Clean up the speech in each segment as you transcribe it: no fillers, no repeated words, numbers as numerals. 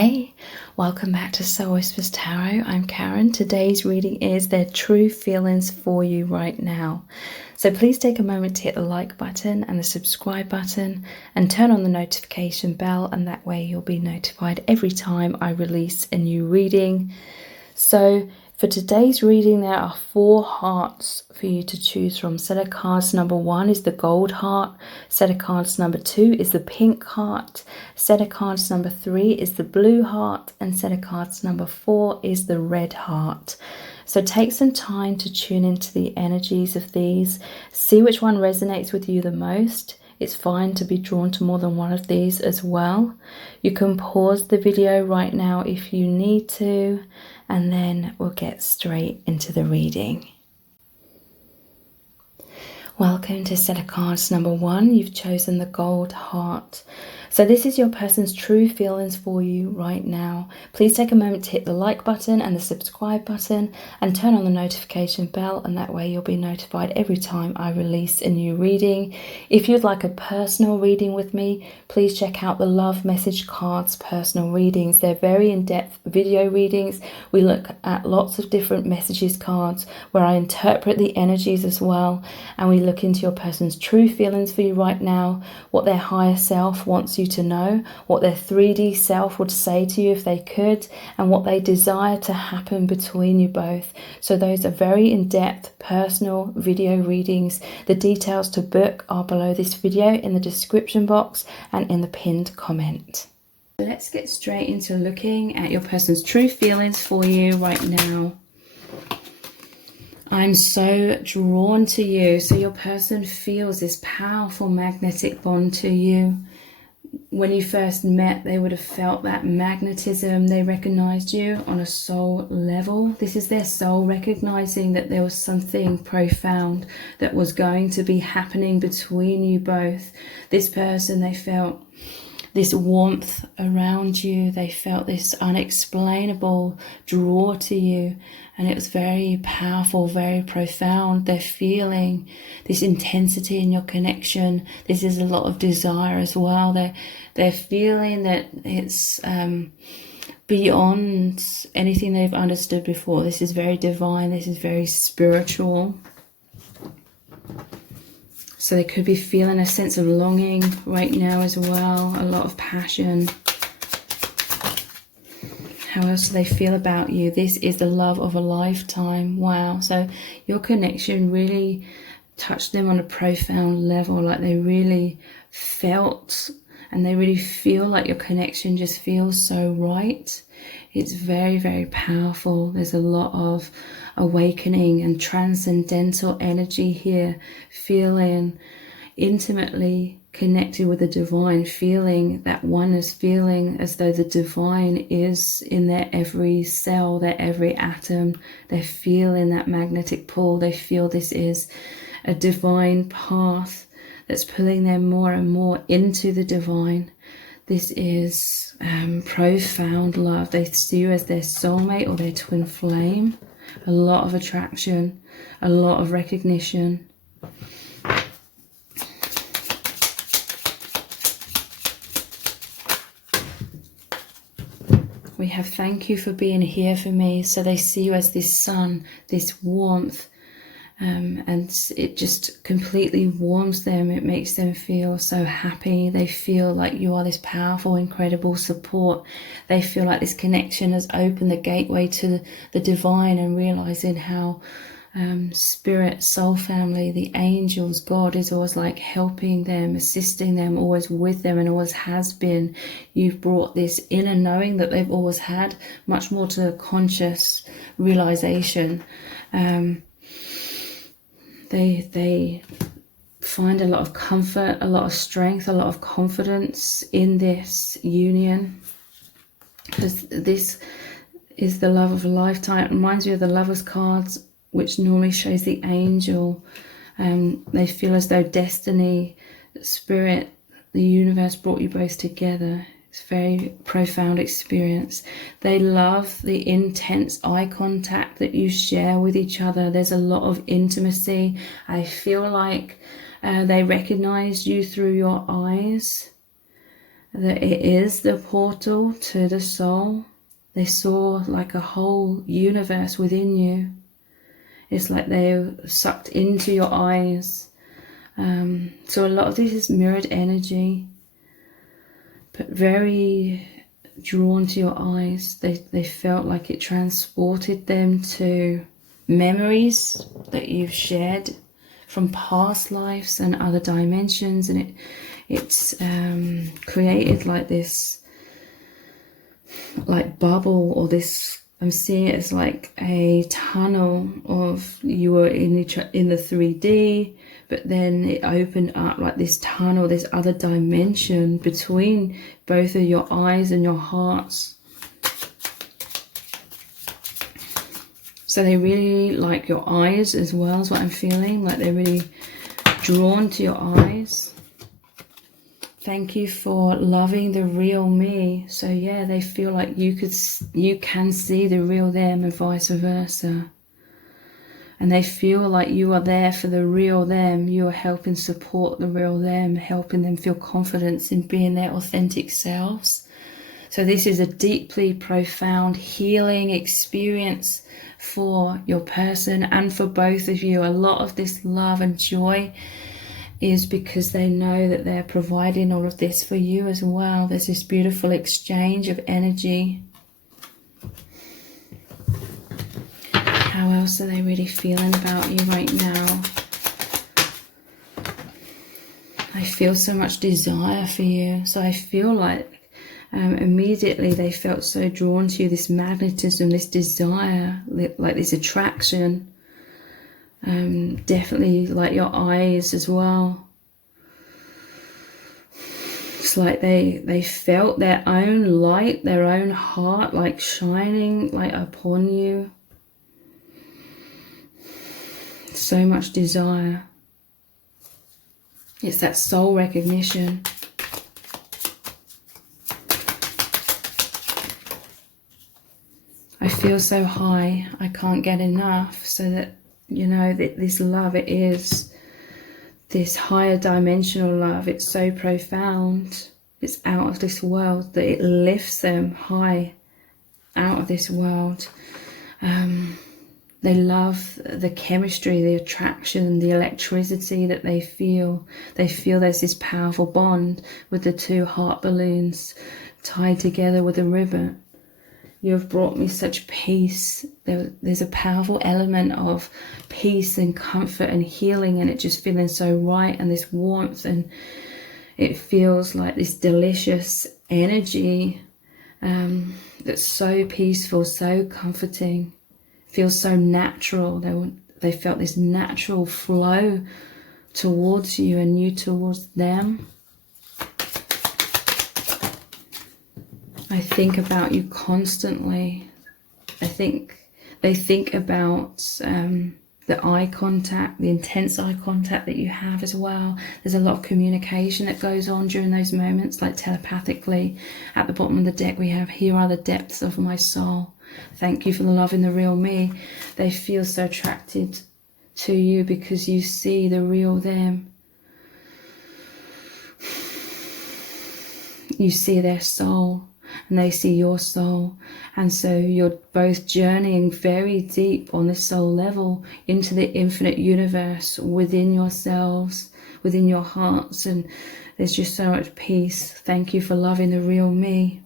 Hey, welcome back to Soul Whispers Tarot. I'm Karen. Today's reading is their true feelings for you right now. So please take a moment to hit the like button and the subscribe button and turn on the notification bell, and that way you'll be notified every time I release a new reading. So for today's reading, there are 4 hearts for you to choose from. Set of cards number 1 is the gold heart. Set of cards number 2 is the pink heart. Set of cards number 3 is the blue heart. And set of cards number 4 is the red heart. So take some time to tune into the energies of these. See which one resonates with you the most. It's fine to be drawn to more than one of these as well. You can pause the video right now if you need to, and then we'll get straight into the reading. Welcome to set of cards number 1. You've chosen the gold heart. So this is your person's true feelings for you right now. Please take a moment to hit the like button and the subscribe button and turn on the notification bell, and that way you'll be notified every time I release a new reading. If you'd like a personal reading with me, please check out the Love Message Cards personal readings. They're very in-depth video readings. We look at lots of different messages cards where I interpret the energies as well, and we look into your person's true feelings for you right now, what their higher self wants you to know, what their 3D self would say to you if they could, and what they desire to happen between you both. So those are very in-depth personal video readings. The details to book are below this video in the description box and in the pinned comment. Let's get straight into looking at your person's true feelings for you right now. I'm so drawn to you. So your person feels this powerful magnetic bond to you. When you first met, they would have felt that magnetism. They recognized you on a soul level. This is their soul recognizing that there was something profound that was going to be happening between you both. This person, they felt this warmth around you. They felt this unexplainable draw to you, and it was very powerful, very profound. They're feeling this intensity in your connection. This is a lot of desire as well. They're feeling that it's beyond anything they've understood before. This is very divine. This is very spiritual. So they could be feeling a sense of longing right now as well, a lot of passion. How else do they feel about you? This is the love of a lifetime. Wow. So your connection really touched them on a profound level, like they really felt and they really feel like your connection just feels so right. It's very, very powerful. There's a lot of awakening and transcendental energy here, feeling intimately connected with the divine, feeling that oneness, feeling as though the divine is in their every cell, their every atom. They're feeling that magnetic pull. They feel this is a divine path that's pulling them more and more into the divine. This is profound love. They see you as their soulmate or their twin flame. A lot of attraction, a lot of recognition. We have thank you for being here for me. So they see you as this sun, this warmth. And it just completely warms them. It makes them feel so happy. They feel like you are this powerful, incredible support. They feel like this connection has opened the gateway to the divine, and realizing how spirit, soul family, the angels, God is always like helping them, assisting them, always with them, and always has been. You've brought this inner knowing that they've always had, much more to conscious realization. They find a lot of comfort, a lot of strength, a lot of confidence in this union, because this is the love of a lifetime. It reminds me of the Lovers cards, which normally shows the angel. They feel as though destiny, spirit, the universe brought you both together. It's a very profound experience. They love the intense eye contact that you share with each other. There's a lot of intimacy. I feel like they recognize you through your eyes. that it is the portal to the soul. They saw like a whole universe within you. It's like they sucked into your eyes. So a lot of this is mirrored energy, but very drawn to your eyes. They felt like it transported them to memories that you've shared from past lives and other dimensions, and it's created like this like bubble, or this, I'm seeing it as like a tunnel of, you were in the 3D, but then it opened up like this tunnel, this other dimension between both of your eyes and your hearts. So they really like your eyes as well, is what I'm feeling. Like they're really drawn to your eyes. Thank you for loving the real me. So yeah, they feel like you can see the real them, and vice versa. And they feel like you are there for the real them. You are helping support the real them, helping them feel confidence in being their authentic selves. So this is a deeply profound healing experience for your person and for both of you. A lot of this love and joy is because they know that they're providing all of this for you as well. There's this beautiful exchange of energy. How else are they really feeling about you right now? I feel so much desire for you. So I feel like immediately they felt so drawn to you, this magnetism, this desire, like this attraction. Definitely like your eyes as well. It's like they felt their own light, their own heart like shining like upon you. So much desire. It's that soul recognition. I feel so high, I can't get enough. So that, you know, that this love, it is this higher dimensional love. It's so profound. It's out of this world, that it lifts them high out of this world. They love the chemistry, the attraction, the electricity that they feel. They feel there's this powerful bond with the two heart balloons tied together with a ribbon. You have brought me such peace. There's a powerful element of peace and comfort and healing, and it just feeling so right, and this warmth, and it feels like this delicious energy that's so peaceful, so comforting. Feels so natural. They felt this natural flow towards you and you towards them. I think about you constantly. I think they think about the eye contact, the intense eye contact that you have as well. There's a lot of communication that goes on during those moments, like telepathically. At the bottom of the deck we have, here are the depths of my soul. Thank you for the love in the real me. They feel so attracted to you because you see the real them. You see their soul and they see your soul. And so you're both journeying very deep on the soul level into the infinite universe within yourselves, within your hearts. And there's just so much peace. Thank you for loving the real me.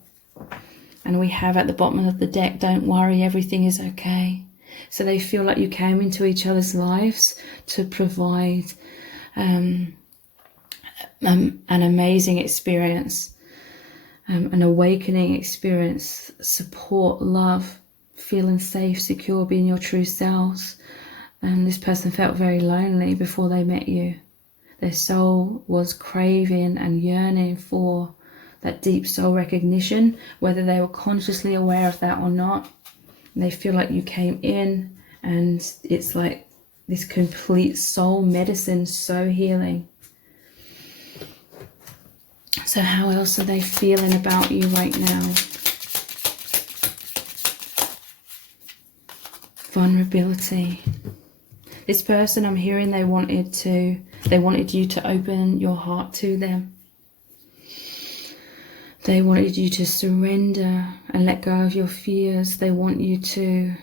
And we have at the bottom of the deck, don't worry, everything is okay. So they feel like you came into each other's lives to provide an amazing experience, an awakening experience, support, love, feeling safe, secure, being your true selves. And this person felt very lonely before they met you. Their soul was craving and yearning for that deep soul recognition, whether they were consciously aware of that or not. And they feel like you came in and it's like this complete soul medicine, so healing. So how else are they feeling about you right now? Vulnerability. This person, I'm hearing they wanted you to open your heart to them. They wanted you to surrender and let go of your fears. They want you to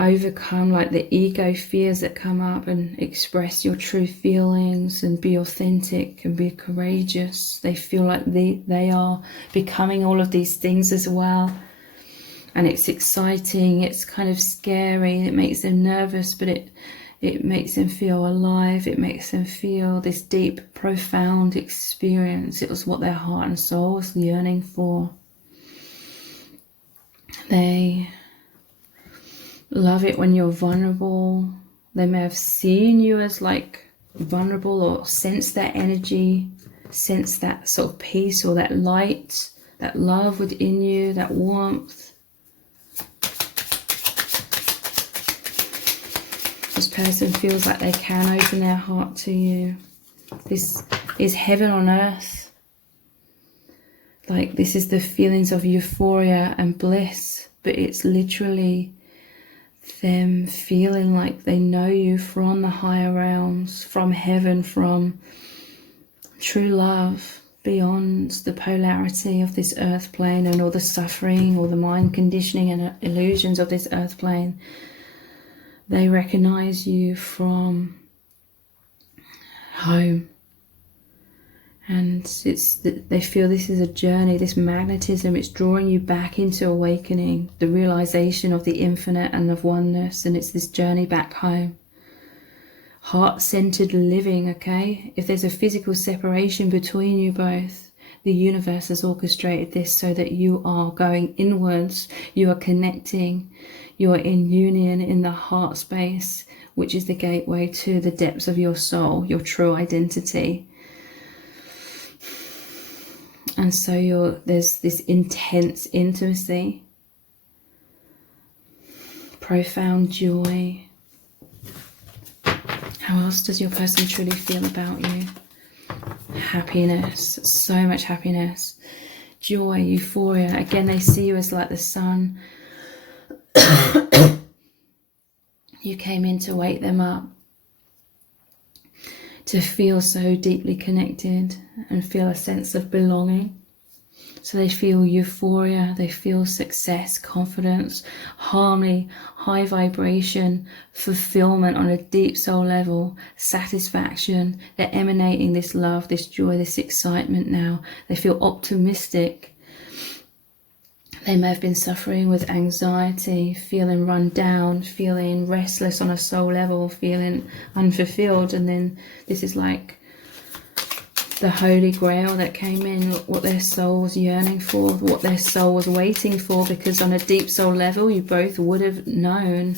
overcome like the ego fears that come up and express your true feelings and be authentic and be courageous. They feel like they are becoming all of these things as well. And it's exciting, it's kind of scary, it makes them nervous, but it makes them feel alive. It makes them feel this deep, profound experience. It was what their heart and soul was yearning for. They love it when you're vulnerable. They may have seen you as like vulnerable or sense that energy, sense that sort of peace or that light, that love within you, that warmth. This person feels like they can open their heart to you. This is heaven on earth. Like this is the feelings of euphoria and bliss, but it's literally them feeling like they know you from the higher realms, from heaven, from true love, beyond the polarity of this earth plane and all the suffering or the mind conditioning and illusions of this earth plane. They recognize you from home, and they feel this is a journey, this magnetism, it's drawing you back into awakening, the realization of the infinite and of oneness, and it's this journey back home. Heart-centered living, okay? If there's a physical separation between you both, the universe has orchestrated this so that you are going inwards, you are connecting, you are in union in the heart space, which is the gateway to the depths of your soul, your true identity. And so there's this intense intimacy, profound joy. How else does your person truly feel about you? Happiness, so much happiness, joy, euphoria. Again, they see you as like the sun. You came in to wake them up, to feel so deeply connected and feel a sense of belonging. So they feel euphoria, they feel success, confidence, harmony, high vibration, fulfillment on a deep soul level, satisfaction. They're emanating this love, this joy, this excitement now. They feel optimistic. They may have been suffering with anxiety, feeling run down, feeling restless on a soul level, feeling unfulfilled. And then this is like the Holy Grail that came in, what their soul was yearning for, what their soul was waiting for, because on a deep soul level, you both would have known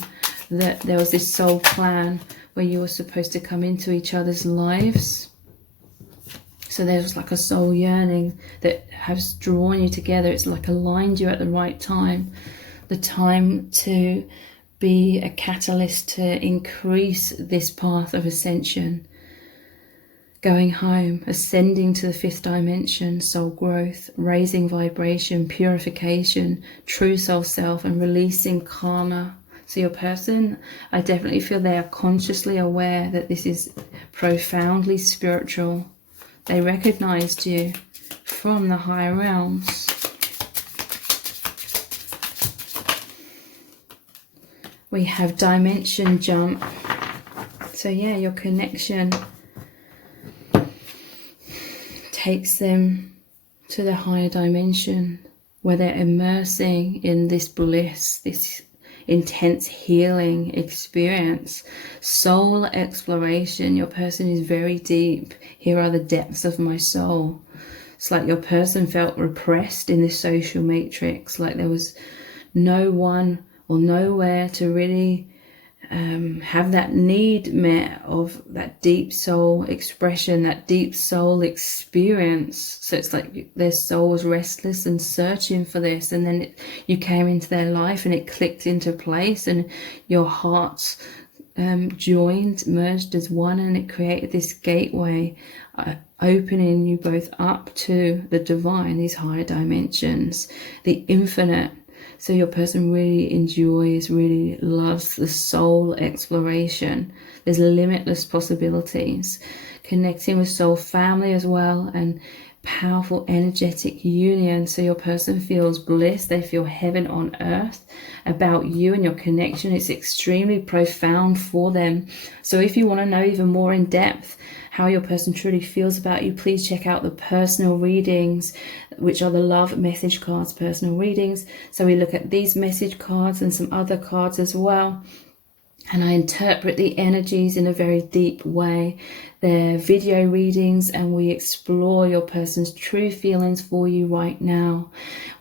that there was this soul plan where you were supposed to come into each other's lives. So there's like a soul yearning that has drawn you together. It's like aligned you at the right time, the time to be a catalyst to increase this path of ascension. Going home, ascending to the fifth dimension, soul growth, raising vibration, purification, true soul self, and releasing karma. So your person, I definitely feel they are consciously aware that this is profoundly spiritual. They recognized you from the higher realms. We have dimension jump. So yeah, your connection takes them to the higher dimension where they're immersing in this bliss, this intense healing experience, soul exploration. Your person is very deep. Here are the depths of my soul. It's like your person felt repressed in this social matrix, like there was no one or nowhere to really have that need met of that deep soul expression, that deep soul experience. So it's like their soul was restless and searching for this, and then you came into their life and it clicked into place, and your hearts joined, merged as one, and it created this gateway, opening you both up to the divine, these higher dimensions, the infinite. So your person really enjoys, really loves the soul exploration. There's limitless possibilities. Connecting with soul family as well, and powerful energetic union. So your person feels bliss, they feel heaven on earth about you and your connection. It's extremely profound for them. So if you want to know even more in depth how your person truly feels about you, please check out the personal readings, which are the love message cards personal readings. So we look at these message cards and some other cards as well, and I interpret the energies in a very deep way. They're video readings, and we explore your person's true feelings for you right now,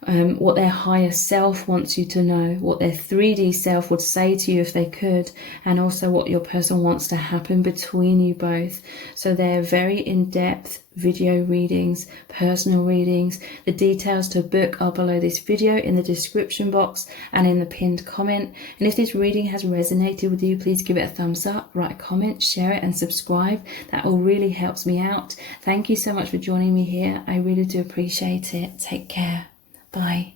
what their higher self wants you to know, what their 3D self would say to you if they could, and also what your person wants to happen between you both. So they're very in-depth video readings, personal readings. The details to book are below this video in the description box and in the pinned comment. And if this reading has resonated with you, please give it a thumbs up, write a comment, share it and subscribe. That all really helps me out. Thank you so much for joining me here. I really do appreciate it. Take care. Bye.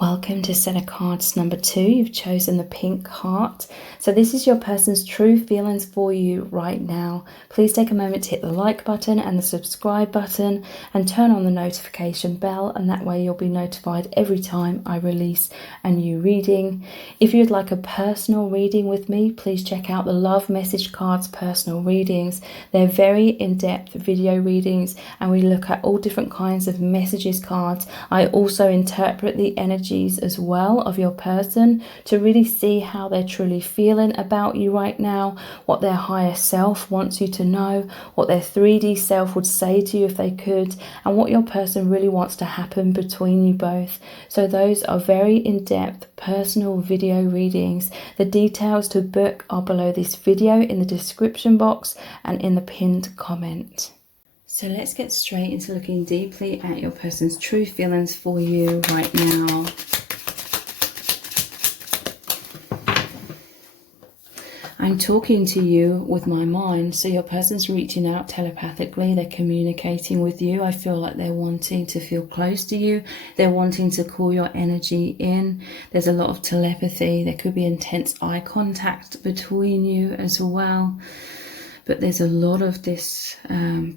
Welcome to set of cards number 2. You've chosen the pink heart. So this is your person's true feelings for you right now. Please take a moment to hit the like button and the subscribe button and turn on the notification bell, and that way you'll be notified every time I release a new reading. If you'd like a personal reading with me, please check out the love message cards personal readings. They're very in-depth video readings, and we look at all different kinds of messages cards. I also interpret the energy as well of your person to really see how they're truly feeling about you right now, what their higher self wants you to know, what their 3D self would say to you if they could, and what your person really wants to happen between you both. So those are very in-depth personal video readings. The details to book are below this video in the description box and in the pinned comment. So let's get straight into looking deeply at your person's true feelings for you right now. I'm talking to you with my mind, so your person's reaching out telepathically, they're communicating with you. I feel like they're wanting to feel close to you, they're wanting to call your energy in. There's a lot of telepathy, there could be intense eye contact between you as well. But there's a lot of this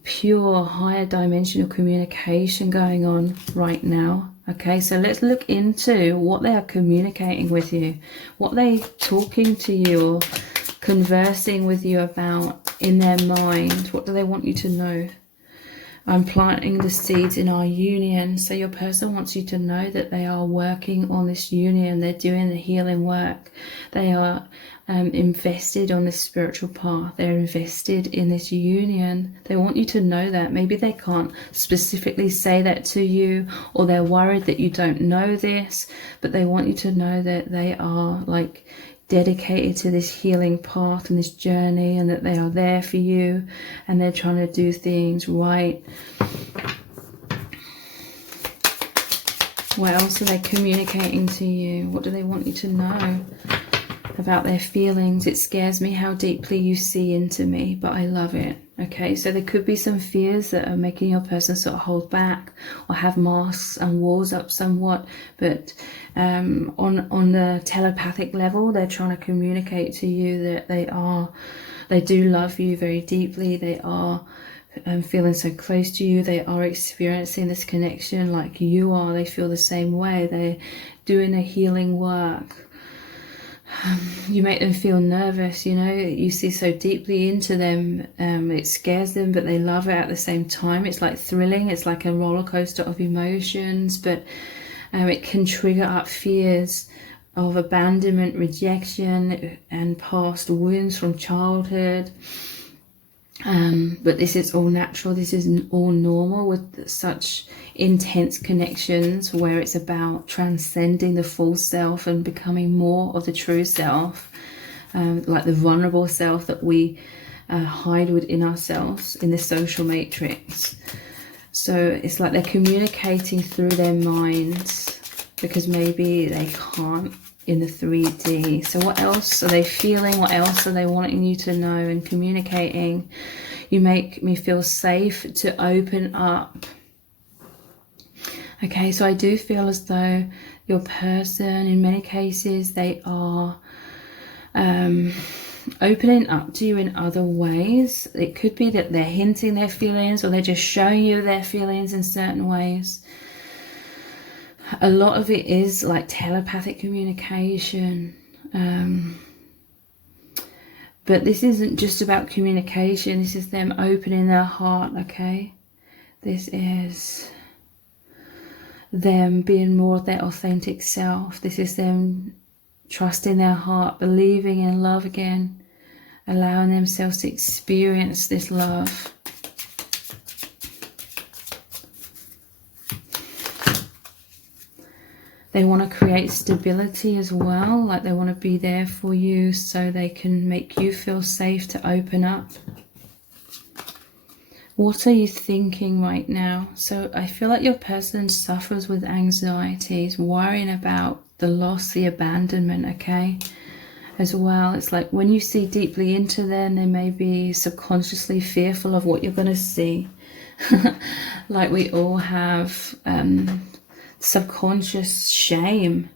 pure, higher dimensional communication going on right now. Okay, so let's look into what they are communicating with you, what they're talking to you or conversing with you about in their mind. What do they want you to know? I'm planting the seeds in our union. So your person wants you to know that they are working on this union. They're doing the healing work. They are invested on this spiritual path. They're invested in this union. They want you to know that. Maybe they can't specifically say that to you, or they're worried that you don't know this, but they want you to know that they are like dedicated to this healing path and this journey, and that they are there for you and they're trying to do things right. What else are they communicating to you? What do they want you to know about their feelings? It scares me how deeply you see into me, but I love it. Okay, so there could be some fears that are making your person sort of hold back or have masks and walls up somewhat, but on the telepathic level, they're trying to communicate to you that they do love you very deeply. They are feeling so close to you. They are experiencing this connection like you are. They feel the same way. They're doing a healing work. You make them feel nervous, you know, you see so deeply into them. It scares them, but they love it at the same time. It's like thrilling. It's like a roller coaster of emotions, but it can trigger up fears of abandonment, rejection, and past wounds from childhood. But this is all natural. This is all normal with such intense connections where it's about transcending the false self and becoming more of the true self, like the vulnerable self that we hide within ourselves in the social matrix. So it's like they're communicating through their minds because maybe they can't in the 3D. So what else are they feeling? What else are they wanting you to know and communicating? You make me feel safe to open up. Okay, so I do feel as though your person, in many cases, they are opening up to you in other ways. It could be that they're hinting their feelings, or they're just showing you their feelings in certain ways. A lot of it is like telepathic communication. But this isn't just about communication. This is them opening their heart, okay? This is them being more of their authentic self. This is them trusting their heart, believing in love again, allowing themselves to experience this love. They want to create stability as well, like they want to be there for you so they can make you feel safe to open up. What are you thinking right now? So I feel like your person suffers with anxieties, worrying about the loss, the abandonment, okay? As well, it's like when you see deeply into them, they may be subconsciously fearful of what you're going to see. Like we all have subconscious shame,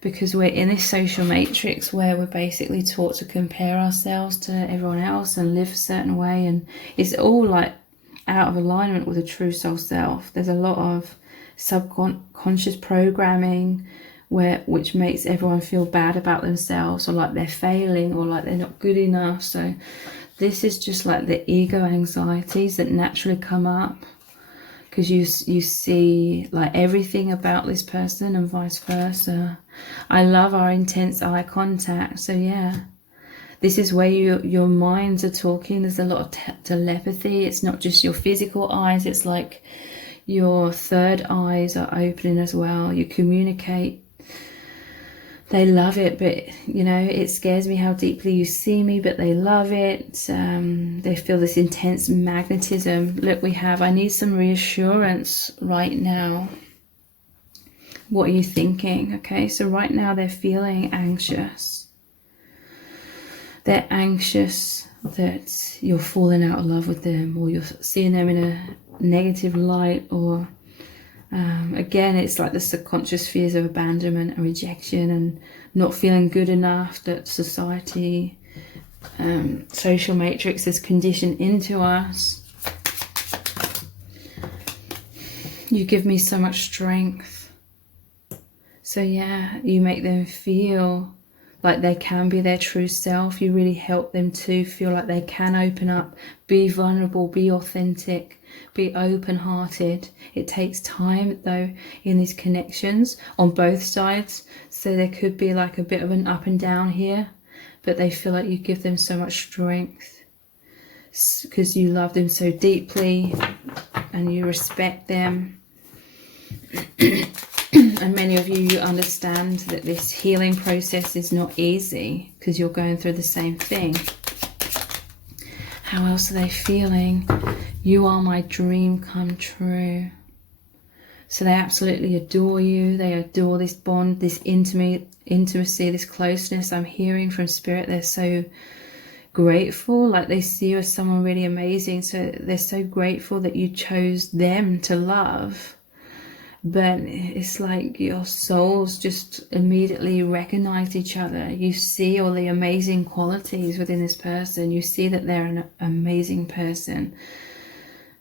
because we're in this social matrix where we're basically taught to compare ourselves to everyone else and live a certain way, and it's all like out of alignment with a true soul self. There's a lot of subconscious programming which makes everyone feel bad about themselves, or like they're failing, or like they're not good enough. So this is just like the ego anxieties that naturally come up because you see like everything about this person and vice versa. I love our intense eye contact. So yeah, this is where your minds are talking. There's a lot of telepathy. It's not just your physical eyes. It's like your third eyes are opening as well. You communicate. They love it, but you know, it scares me how deeply you see me, but they love it. They feel this intense magnetism. Look, I need some reassurance right now. What are you thinking? Okay, so right now they're feeling anxious. They're anxious that you're falling out of love with them, or you're seeing them in a negative light, or again, it's like the subconscious fears of abandonment and rejection and not feeling good enough that society, social matrix has conditioned into us. You give me so much strength. So yeah, you make them feel like they can be their true self. You really help them to feel like they can open up, be vulnerable, be authentic, be open-hearted. It takes time though in these connections on both sides, so there could be like a bit of an up and down here, but they feel like you give them so much strength because you love them so deeply and you respect them. And many of you understand that this healing process is not easy because you're going through the same thing. How else are they feeling? You are my dream come true. So they absolutely adore you. They adore this bond, this intimacy, this closeness. I'm hearing from spirit. They're so grateful. Like they see you as someone really amazing. So they're so grateful that you chose them to love. But it's like your souls just immediately recognize each other. You see all the amazing qualities within this person. You see that they're an amazing person.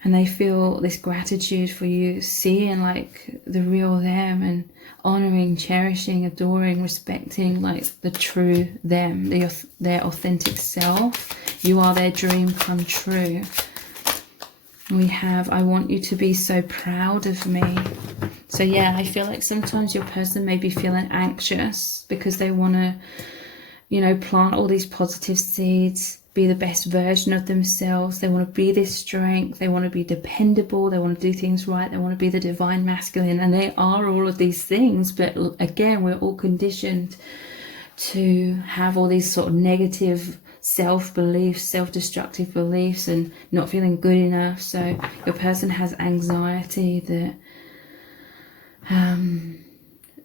And they feel this gratitude for you, seeing like the real them and honoring, cherishing, adoring, respecting like the true them, their authentic self. You are their dream come true. We have, I want you to be so proud of me. So yeah, I feel like sometimes your person may be feeling anxious because they want to, you know, plant all these positive seeds, be the best version of themselves. They want to be this strength. They want to be dependable. They want to do things right. They want to be the divine masculine. And they are all of these things. But again, we're all conditioned to have all these sort of negative self-beliefs, self-destructive beliefs, and not feeling good enough. So your person has anxiety that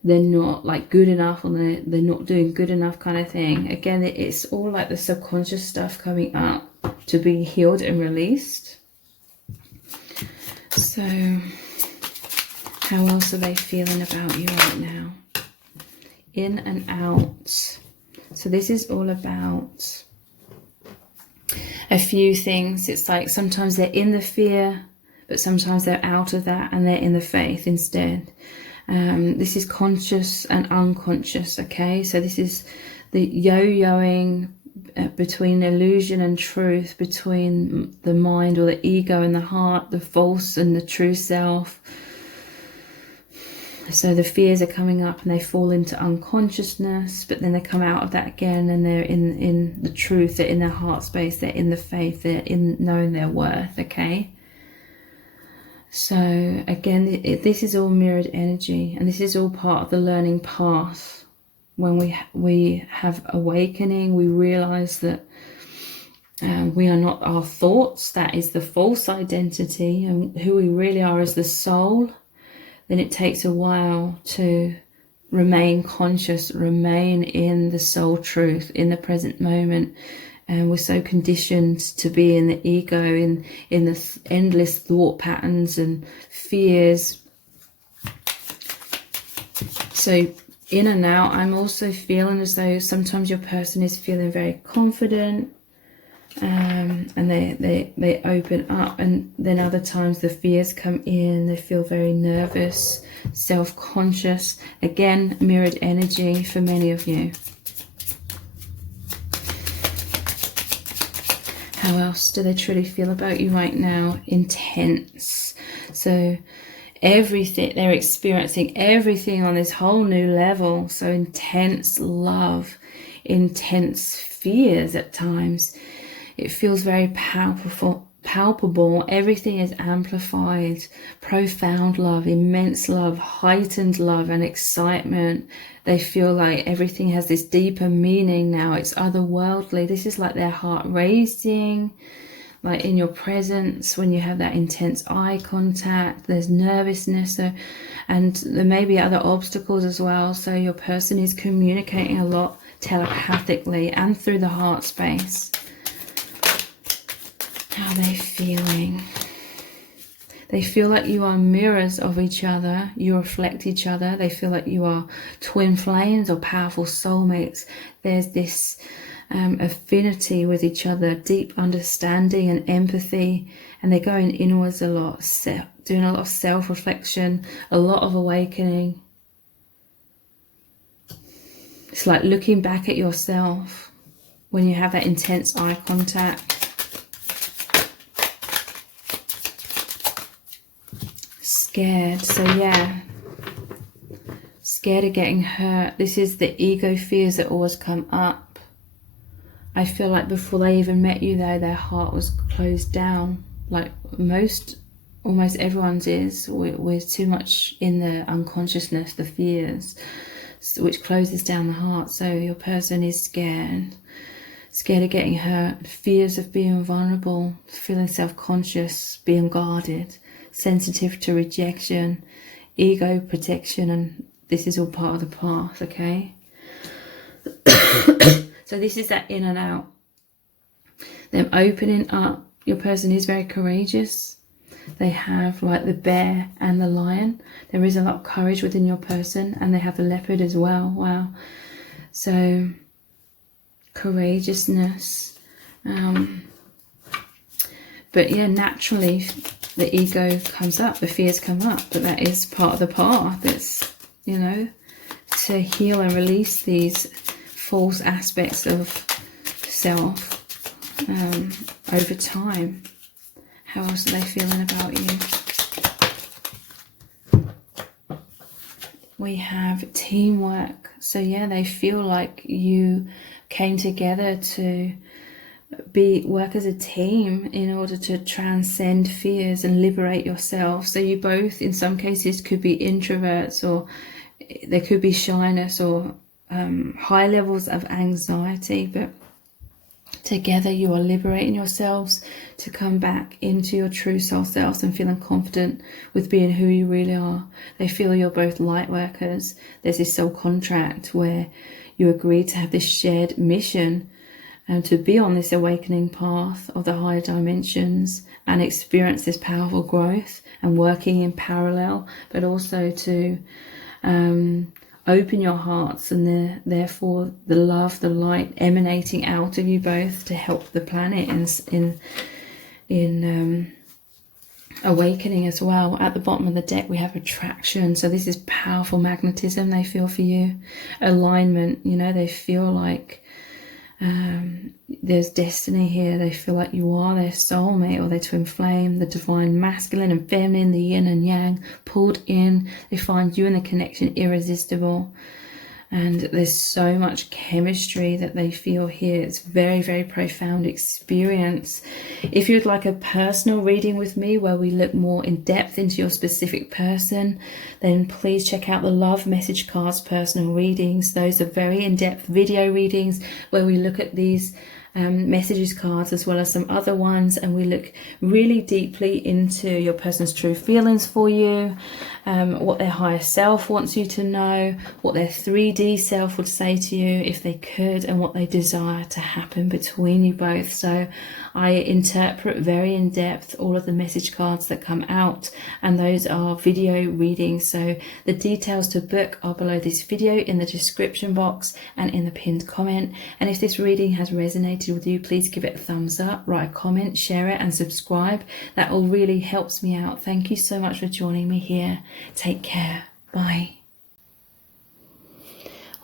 they're not like good enough, or they're not doing good enough kind of thing. Again, it's all like the subconscious stuff coming up to be healed and released. So how else are they feeling about you right now? In and out. So this is all about a few things. It's like sometimes they're in the fear, but sometimes they're out of that and they're in the faith instead. This is conscious and unconscious, okay? So this is the yo-yoing between illusion and truth, between the mind or the ego and the heart, the false and the true self. So the fears are coming up and they fall into unconsciousness, but then they come out of that again and they're in the truth, they're in their heart space, they're in the faith, they're in knowing their worth, okay? So again, this is all mirrored energy, and this is all part of the learning path. When we have awakening, we realize that we are not our thoughts. That is the false identity, and who we really are is the soul. Then it takes a while to remain conscious, remain in the soul truth, in the present moment. And we're so conditioned to be in the ego, in the endless thought patterns and fears. So in and out, I'm also feeling as though sometimes your person is feeling very confident, and they open up, and then other times the fears come in, they feel very nervous, self-conscious. Again, mirrored energy for many of you. How else do they truly feel about you right now? Intense. So everything, they're experiencing everything on this whole new level. So intense love, intense fears at times. It feels very palpable. Everything is amplified. Profound love, immense love, heightened love and excitement. They feel like everything has this deeper meaning now. It's otherworldly. This is like their heart racing, like in your presence when you have that intense eye contact. There's nervousness, and there may be other obstacles as well. So your person is communicating a lot telepathically and through the heart space. How are they feeling? They feel like you are mirrors of each other. You reflect each other. They feel like you are twin flames or powerful soulmates. There's this affinity with each other, deep understanding and empathy. And they're going inwards a lot, doing a lot of self-reflection, a lot of awakening. It's like looking back at yourself when you have that intense eye contact. Scared. So yeah, scared of getting hurt. This is the ego fears that always come up. I feel like before they even met you though, their heart was closed down, like almost everyone's is. We're too much in the unconsciousness, the fears, which closes down the heart. So your person is scared of getting hurt, fears of being vulnerable, feeling self-conscious, being guarded, sensitive to rejection, ego protection, and this is all part of the path, okay? So this is that in and out, them opening up. Your person is very courageous. They have like the bear and the lion. There is a lot of courage within your person, and they have the leopard as well. Wow. So courageousness, but yeah, naturally the ego comes up, the fears come up, but that is part of the path. It's, you know, to heal and release these false aspects of self over time. How else are they feeling about you? We have teamwork. So yeah, they feel like you came together to work as a team in order to transcend fears and liberate yourself. So you both, in some cases, could be introverts, or there could be shyness or high levels of anxiety, but together you are liberating yourselves to come back into your true soul selves and feeling confident with being who you really are. They feel you're both light workers. There's this soul contract where you agree to have this shared mission and to be on this awakening path of the higher dimensions and experience this powerful growth and working in parallel, but also to open your hearts, and therefore the love, the light emanating out of you both to help the planet in awakening as well. At the bottom of the deck we have attraction, so this is powerful magnetism they feel for you. Alignment, you know, they feel like there's destiny here. They feel like you are their soulmate or their twin flame, the divine masculine and feminine, the yin and yang pulled in. They find you and the connection irresistible, and there's so much chemistry that they feel here. It's very, very profound experience. If you'd like a personal reading with me where we look more in depth into your specific person, then please check out the Love Message Cards personal readings. Those are very in-depth video readings where we look at these messages cards as well as some other ones, and we look really deeply into your person's true feelings for you, what their higher self wants you to know, what their 3D self would say to you if they could, and what they desire to happen between you both. So I interpret very in depth all of the message cards that come out, and those are video readings. So the details to book are below this video in the description box and in the pinned comment. And if this reading has resonated with you, please give it a thumbs up, write a comment, share it and subscribe. That all really helps me out. Thank you so much for joining me here. Take care. Bye.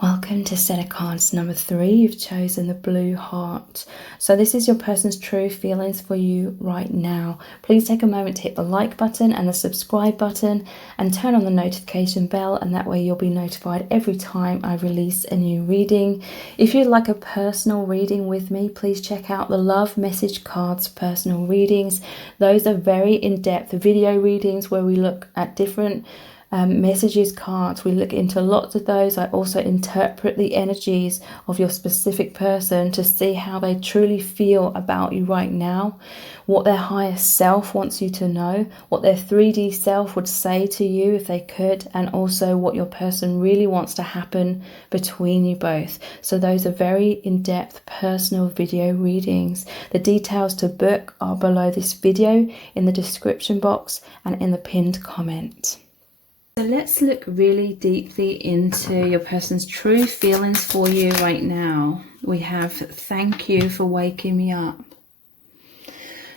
Welcome to set of cards number 3. You've chosen the blue heart. So this is your person's true feelings for you right now. Please take a moment to hit the like button and the subscribe button and turn on the notification bell, and that way you'll be notified every time I release a new reading. If you'd like a personal reading with me, please check out the Love Message Cards personal readings. Those are very in-depth video readings where we look at different messages cards. We look into lots of those. I also interpret the energies of your specific person to see how they truly feel about you right now, what their higher self wants you to know, what their 3D self would say to you if they could, and also what your person really wants to happen between you both. So those are very in-depth personal video readings. The details to book are below this video in the description box and in the pinned comment. So let's look really deeply into your person's true feelings for you right now. We have thank you for waking me up.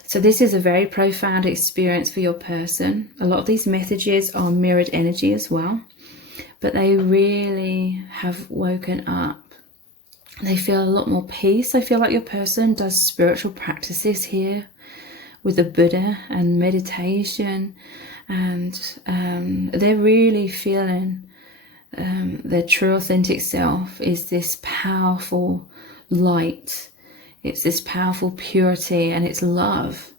So this is a very profound experience for your person. A lot of these messages are mirrored energy as well, but they really have woken up. They feel a lot more peace. I feel like your person does spiritual practices here with the Buddha and meditation, and they're really feeling their true authentic self is this powerful light. It's this powerful purity, and it's love.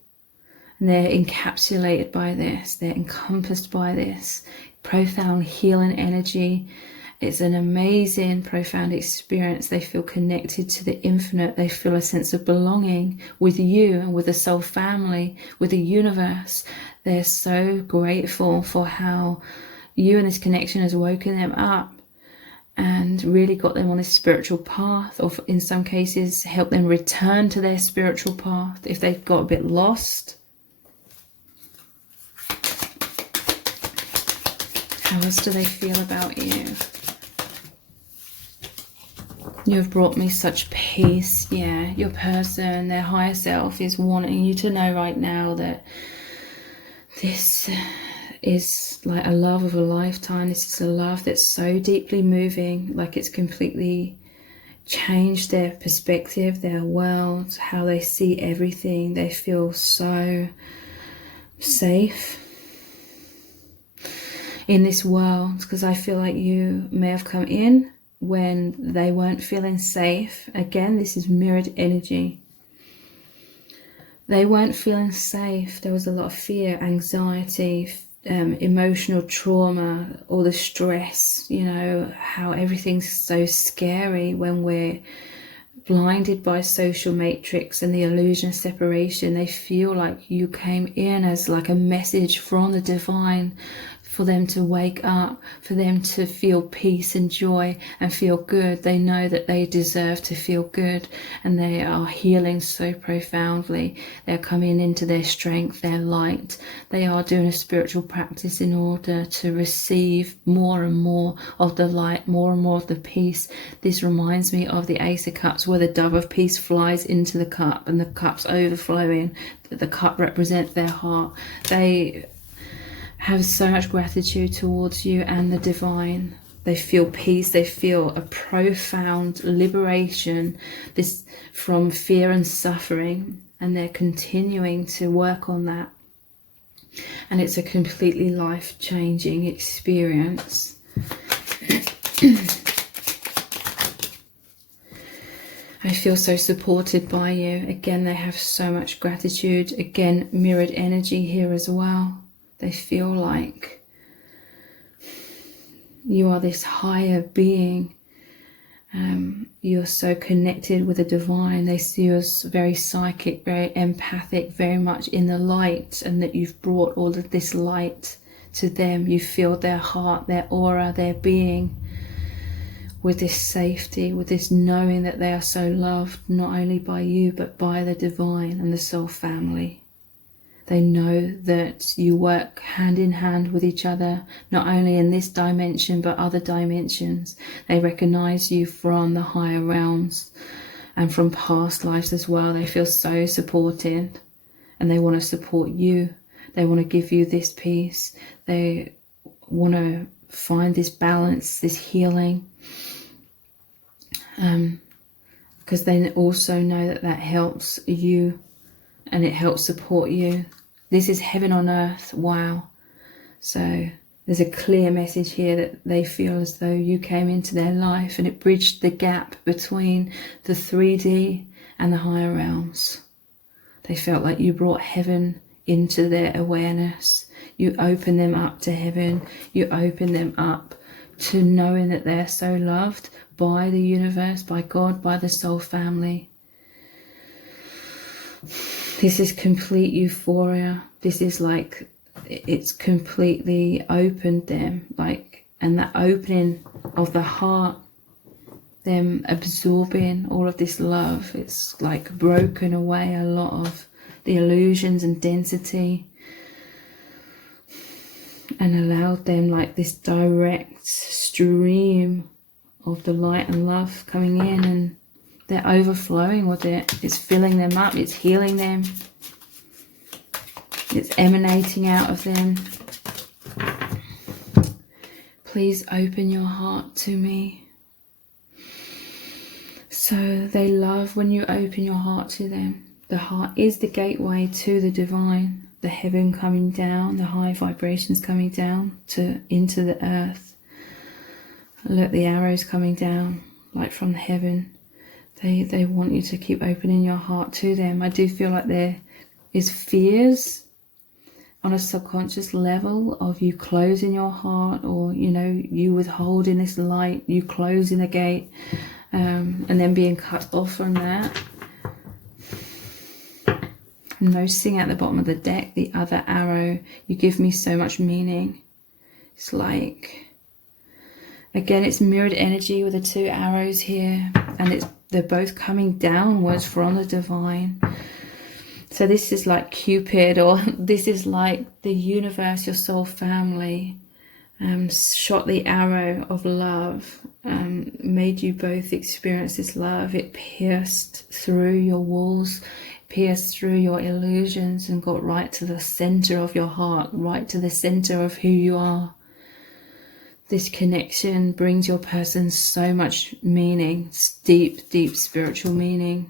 And they're encapsulated by this. They're encompassed by this profound healing energy. It's an amazing, profound experience. They feel connected to the infinite. They feel a sense of belonging with you and with the soul family, with the universe. They're so grateful for how you and this connection has woken them up and really got them on a spiritual path, or in some cases help them return to their spiritual path if they've got a bit lost. How else do they feel about you? You have brought me such peace. Yeah, your person, their higher self, is wanting you to know right now that this is like a love of a lifetime. This is a love that's so deeply moving, like it's completely changed their perspective, their world, how they see everything. They feel so safe in this world, because I feel like you may have come in when they weren't feeling safe. Again, this is mirrored energy. They weren't feeling safe. There was a lot of fear, anxiety, emotional trauma, all the stress, you know, how everything's so scary when we're blinded by social matrix and the illusion of separation. They feel like you came in as like a message from the divine for them to wake up, for them to feel peace and joy and feel good. They know that they deserve to feel good, and they are healing so profoundly. They're coming into their strength, their light. They are doing a spiritual practice in order to receive more and more of the light, more and more of the peace. This reminds me of the Ace of Cups, where the dove of peace flies into the cup and the cup's overflowing. The cup represents their heart. They have so much gratitude towards you and the divine. They feel peace. They feel a profound liberation this from fear and suffering, and they're continuing to work on that. And it's a completely life-changing experience. I feel so supported by you. Again, they have so much gratitude. Again, mirrored energy here as well. They feel like you are this higher being. You're so connected with the divine. They see you as very psychic, very empathic, very much in the light, and that you've brought all of this light to them. You feel their heart, their aura, their being with this safety, with this knowing that they are so loved, not only by you, but by the divine and the soul family. They know that you work hand in hand with each other, not only in this dimension, but other dimensions. They recognize you from the higher realms and from past lives as well. They feel so supported, and they want to support you. They want to give you this peace. They want to find this balance, this healing, because they also know that that helps you and it helps support you. This is heaven on earth. Wow. So there's a clear message here that they feel as though you came into their life and it bridged the gap between the 3D and the higher realms. They felt like you brought heaven into their awareness. You open them up to heaven. You open them up to knowing that they're so loved by the universe, by God, by the soul family. This is complete euphoria. This is like, it's completely opened them, like, and that opening of the heart, them absorbing all of this love, it's like broken away a lot of the illusions and density, and allowed them like this direct stream of the light and love coming in, and they're overflowing with it. It's filling them up, it's healing them, it's emanating out of them. Please open your heart to me. So they love when you open your heart to them. The heart is the gateway to the divine, the heaven coming down, the high vibrations coming down into the earth. Look, the arrows coming down like from heaven. They want you to keep opening your heart to them. I do feel like there is fears on a subconscious level of you closing your heart, or, you know, you withholding this light, you closing the gate, and then being cut off from that. I'm noticing at the bottom of the deck, the other arrow, you give me so much meaning. It's like, again, it's mirrored energy with the two arrows here, and they're both coming downwards from the divine. So this is like Cupid, or this is like the universe, your soul family, shot the arrow of love, made you both experience this love. It pierced through your walls, pierced through your illusions, and got right to the center of your heart, right to the center of who you are. This connection brings your person so much meaning, deep, deep spiritual meaning.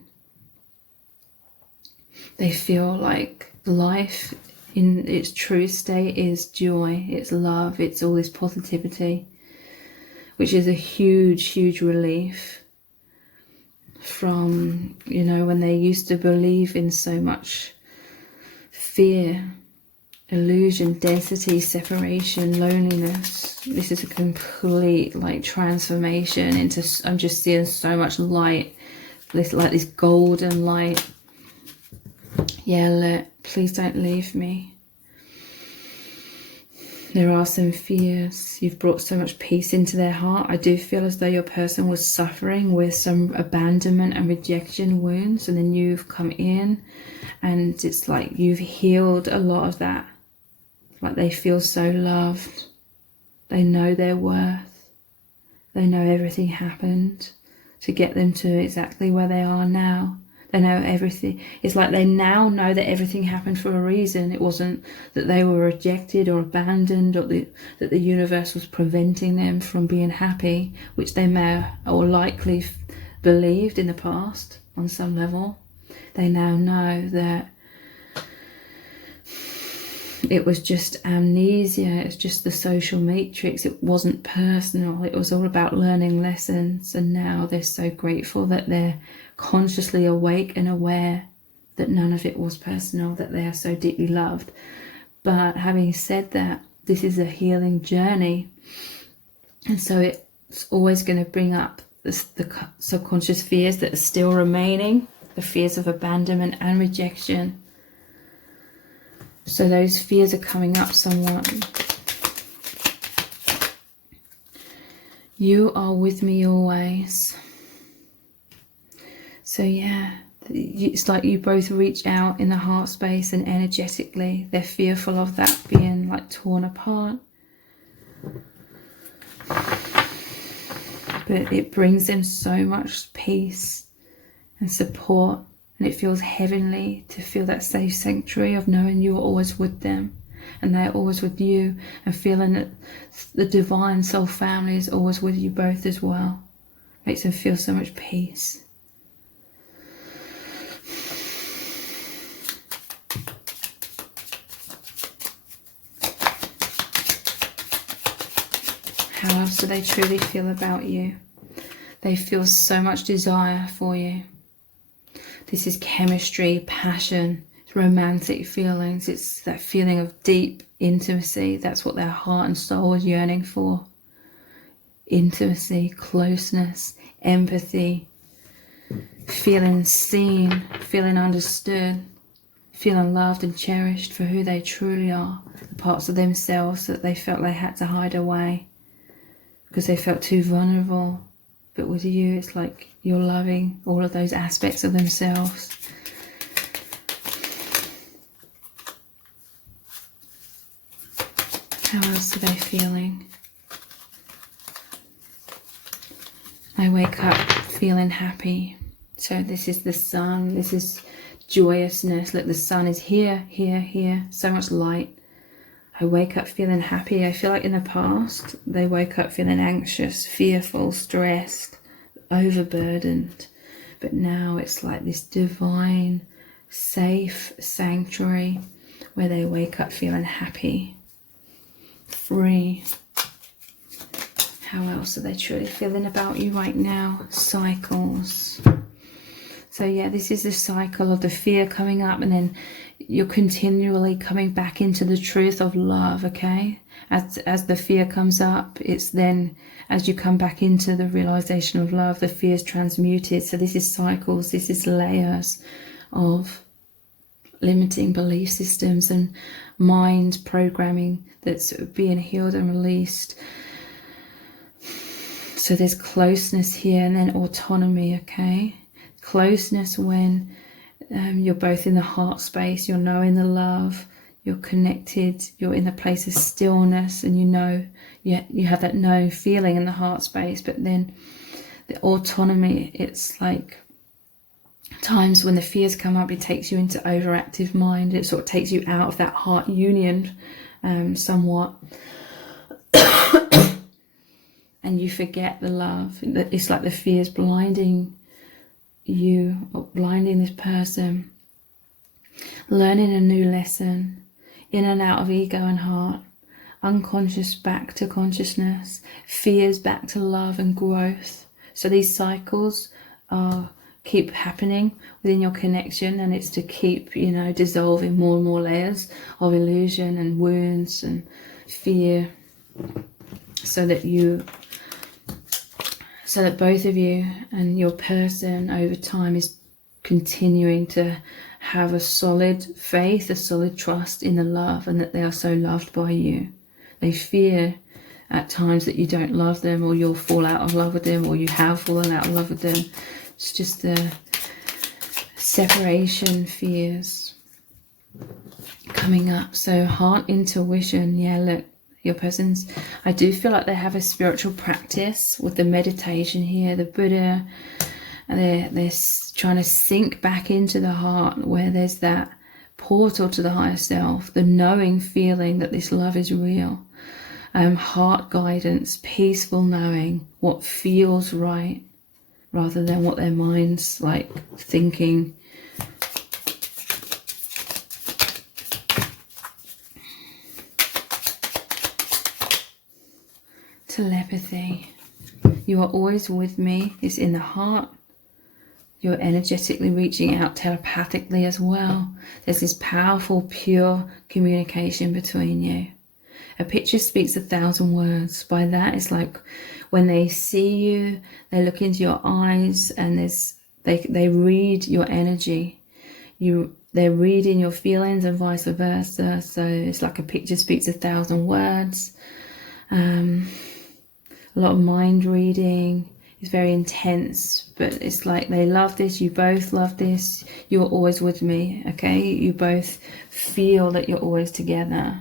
They feel like life in its true state is joy, it's love, it's all this positivity, which is a huge, huge relief from, you know, when they used to believe in so much fear, illusion, density, separation, loneliness. This is a complete like transformation into, I'm just seeing so much light, like this golden light. Yeah, please don't leave me. There are some fears. You've brought so much peace into their heart. I do feel as though your person was suffering with some abandonment and rejection wounds, and then you've come in and it's like you've healed a lot of that. Like they feel so loved. They know their worth. They know everything happened to get them to exactly where they are now. They know everything. It's like they now know that everything happened for a reason. It wasn't that they were rejected or abandoned, or that the universe was preventing them from being happy, which they may or likely believed in the past on some level. They now know that it was just amnesia. It's just the social matrix. It wasn't personal. It was all about learning lessons. And now they're so grateful that they're consciously awake and aware that none of it was personal, that they are so deeply loved. But having said that, this is a healing journey. And so it's always going to bring up the subconscious fears that are still remaining, the fears of abandonment and rejection. So those fears are coming up somewhat. You are with me always. So yeah, it's like you both reach out in the heart space, and energetically they're fearful of that being like torn apart. But it brings them so much peace and support. And it feels heavenly to feel that safe sanctuary of knowing you're always with them and they're always with you, and feeling that the divine soul family is always with you both as well. Makes them feel so much peace. How else do they truly feel about you? They feel so much desire for you. This is chemistry, passion, romantic feelings. It's that feeling of deep intimacy. That's what their heart and soul is yearning for. Intimacy, closeness, empathy, feeling seen, feeling understood, feeling loved and cherished for who they truly are. The parts of themselves that they felt they had to hide away because they felt too vulnerable. But with you, it's like you're loving all of those aspects of themselves. How else are they feeling? I wake up feeling happy. So this is the sun. This is joyousness. Look, the sun is here, here, here. So much light. I wake up feeling happy. I feel like in the past, they woke up feeling anxious, fearful, stressed, overburdened. But now it's like this divine, safe sanctuary where they wake up feeling happy, free. How else are they truly feeling about you right now? Cycles. So yeah, this is the cycle of the fear coming up, and then you're continually coming back into the truth of love, okay? As the fear comes up, it's then as you come back into the realization of love, the fear is transmuted. So this is cycles, this is layers of limiting belief systems and mind programming that's being healed and released. So there's closeness here, and then autonomy, okay? Closeness when you're both in the heart space, you're knowing the love, you're connected, you're in the place of stillness, and you know you have that known feeling in the heart space. But then the autonomy, it's like times when the fears come up, it takes you into overactive mind. It sort of takes you out of that heart union somewhat. And you forget the love. It's like the fears blinding you, or blinding this person. Learning a new lesson, in and out of ego and heart, unconscious back to consciousness, fears back to love and growth. So these cycles keep happening within your connection, and it's to keep, dissolving more and more layers of illusion and wounds and fear, so that both of you and your person over time is continuing to have a solid faith, a solid trust in the love, and that they are so loved by you. They fear at times that you don't love them, or you'll fall out of love with them, or you have fallen out of love with them. It's just the separation fears coming up. So heart intuition, yeah, look, your person's, I do feel like they have a spiritual practice with the meditation here, the Buddha, and they're trying to sink back into the heart where there's that portal to the higher self, the knowing feeling that this love is real. Heart guidance, peaceful knowing what feels right rather than what their mind's like thinking. Telepathy. You are always with me. It's in the heart. You're energetically reaching out telepathically as well. There's this powerful, pure communication between you. A picture speaks 1,000 words. By that, it's like when they see you, they look into your eyes, and they read your energy. They're reading your feelings and vice versa. So it's like a picture speaks 1,000 words. A lot of mind reading. It's very intense, but it's like they love this. You both love this. You're always with me, okay? You both feel that you're always together.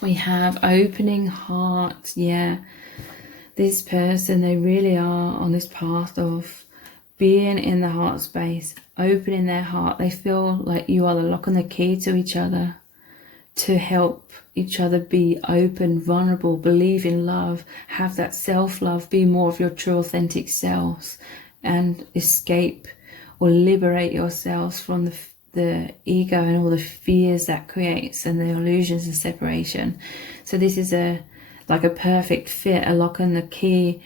We have opening heart. Yeah, this person, they really are on this path of being in the heart space, opening their heart. They feel like you are the lock and the key to each other, to help each other be open, vulnerable, believe in love, have that self-love, be more of your true authentic selves, and escape or liberate yourselves from the ego and all the fears that creates and the illusions of separation. So this is like a perfect fit, a lock and the key,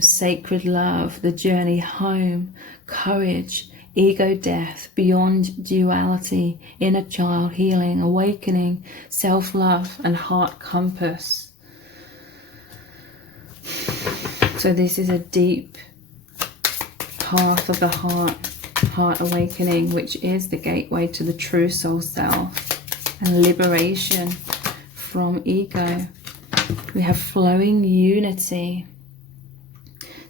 sacred love, the journey home, courage, ego death, beyond duality, inner child healing, awakening, self-love, and heart compass. So this is a deep path of the heart awakening, which is the gateway to the true soul self and liberation from ego. We have flowing unity.